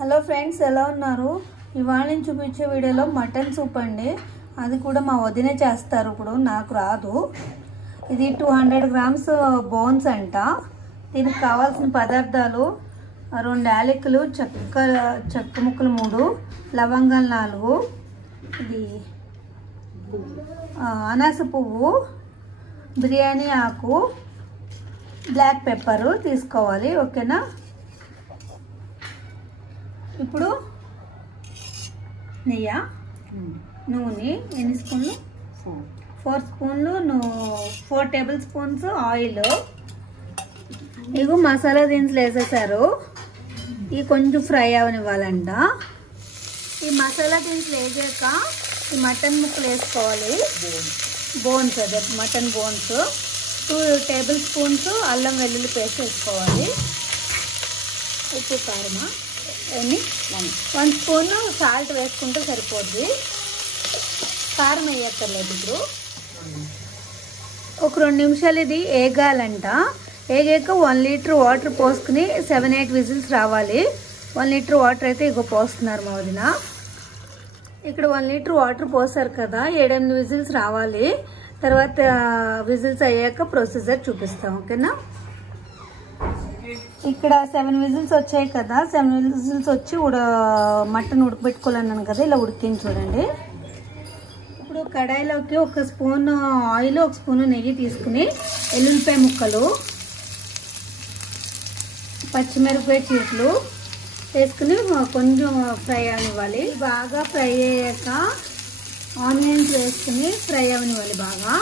Hello friends, ఎలా ఉన్నారు? ఇవాళ నేను చూపించే వీడియోలో మటన్ సూప్ అండి. అది కూడా మా వదినే చేస్తారు. ఇప్పుడు నాకు రాదు. ఇది 200 గ్రామ్స్ బోన్స్ అంట. దీనికి కావాల్సిన పదార్థాలు 2 యాలకులు, చెక్క ముక్కలు 3, లవంగాలు 4, ఇది అనాస పువ్వు, బిర్యానీ ఆకు, బ్లాక్ పెప్పర్ తీసుకోవాలి. ఓకేనా? ఇప్పుడు నెయ్యి, నూనె ఎన్ని స్పూన్లు? 4 స్పూన్లు, 4 టేబుల్ స్పూన్స్ ఆయిల్. ఇవి మసాలా దినుసులు వేసేసారు. ఇవి కొంచెం ఫ్రై అవనివ్వాలంట. ఈ మసాలా దినుసులు వేసాక ఈ మటన్ ముక్కలు వేసుకోవాలి. బోన్స్, అదే మటన్ బోన్స్. 2 టేబుల్ స్పూన్స్ అల్లం వెల్లుల్లి పేస్ట్ వేసుకోవాలి. ఉప్పు, కారమా ఎన్ని 1 స్పూన్ సాల్ట్ వేసుకుంటే సరిపోద్ది. కారం వేయక్కర్లేదు. ఇప్పుడు ఒక 2 నిమిషాలు ఇది ఏగాలంట. ఏగాక 1 లీటర్ వాటర్ పోసుకుని 7-8 విజిల్స్ రావాలి. 1 లీటర్ వాటర్ అయితే ఇగో పోస్తున్నారు మా వదిన. ఇక్కడ 1 లీటర్ వాటర్ పోసారు కదా, 7-8 విజిల్స్ రావాలి. తర్వాత విజిల్స్ అయ్యాక ప్రొసీజర్ చూపిస్తాం. ఓకేనా? ఇక్కడ 7 విజిల్స్ వచ్చాయి కదా. 7 విజిల్స్ వచ్చి మటన్ ఉడకబెట్టుకోవాలన్నాను కదా, ఇలా ఉడికించి చూడండి. ఇప్పుడు కడాయిలోకి 1 స్పూన్ ఆయిల్, 1 స్పూన్ నెయ్యి తీసుకుని ఎల్లుల్లిపాయ ముక్కలు, పచ్చిమిరపకాయ చీట్లు వేసుకుని కొంచెం ఫ్రై అవనివ్వాలి. బాగా ఫ్రై అయ్యాక ఆనియన్స్ వేసుకుని ఫ్రై అవనివ్వాలి బాగా.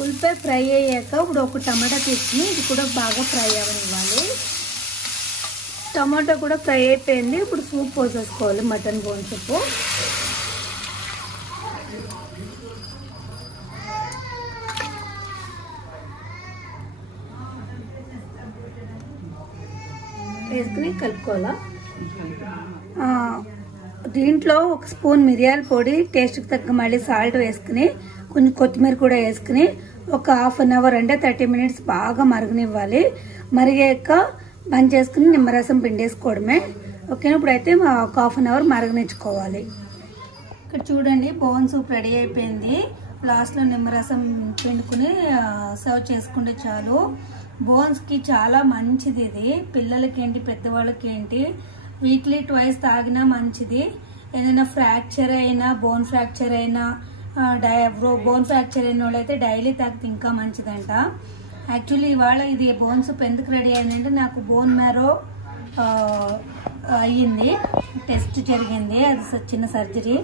ఉల్లిపాయ ఫ్రై అయ్యాక ఇప్పుడు 1 టమాటా తీసుకుని ఇది కూడా బాగా ఫ్రై అవనివ్వాలి. టమాటా కూడా ఫ్రై అయిపోయింది. ఇప్పుడు సూప్ పోసేసుకోవాలి, మటన్ బోన్ సూపు. వేసుకుని కలుపుకోవాలా. దీంట్లో 1 స్పూన్ మిరియాల పొడి, టేస్ట్కి తగ్గ మళ్ళీ సాల్ట్ వేసుకుని కొంచెం కొత్తిమీర కూడా వేసుకుని ఒక 1/2 అవర్ అంటే 30 మినిట్స్ బాగా మరగనివ్వాలి. మరిగాక బంద్ చేసుకుని నిమ్మరసం పిండేసుకోవడమే. ఓకేనా? ఇప్పుడైతే ఒక 1/2 అవర్ మరగనిచ్చుకోవాలి. ఇక్కడ చూడండి, బోన్ సూప్ రెడీ అయిపోయింది. లాస్ట్లో నిమ్మరసం పిండుకుని సర్వ్ చేసుకుంటే చాలు. బోన్స్కి చాలా మంచిది ఇది. పిల్లలకి ఏంటి, పెద్దవాళ్ళకి ఏంటి, వీక్లీ 2 తాగినా మంచిది. ఏదైనా ఫ్రాక్చర్ అయినా, బోన్ ఫ్రాక్చర్ అయినా, బోన్ ఫ్రాక్చర్ అయిన వాళ్ళైతే డైలీ తాగితే ఇంకా మంచిదంట. యాక్చువల్లీ ఇవాళ ఇది బోన్ సూప్ ఎందుకు రెడీ అయిందంటే, నాకు బోన్ మ్యారో అయ్యింది, టెస్ట్ జరిగింది. అది చిన్న సర్జరీ.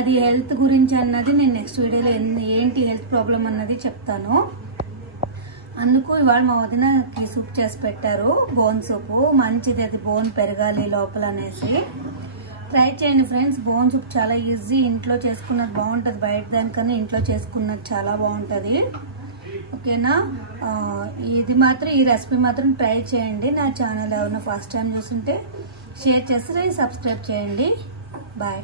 అది హెల్త్ గురించి అన్నది నేను నెక్స్ట్ వీడియోలో ఏంటి హెల్త్ ప్రాబ్లం అన్నది చెప్తాను. అందుకు ఇవాళ మా వదినకి సూప్ చేసి పెట్టారు, బోన్ సూపు. మంచిది, అది బోన్ పెరగాలి లోపల అనేసి. ట్రై చేయండి ఫ్రెండ్స్. బోన్ సూప్ చాలా ఈజీ. ఇంట్లో చేసుకున్నది బాగుంటుంది, బయట దానికన్నా ఇంట్లో చేసుకున్నది చాలా బాగుంటుంది. ఓకేనా? ఇది మాత్రం, ఈ రెసిపీ మాత్రం ట్రై చేయండి. నా ఛానల్ ఎవరైనా ఫస్ట్ టైం చూస్తుంటే షేర్ చేసి సబ్స్క్రైబ్ చేయండి. బాయ్.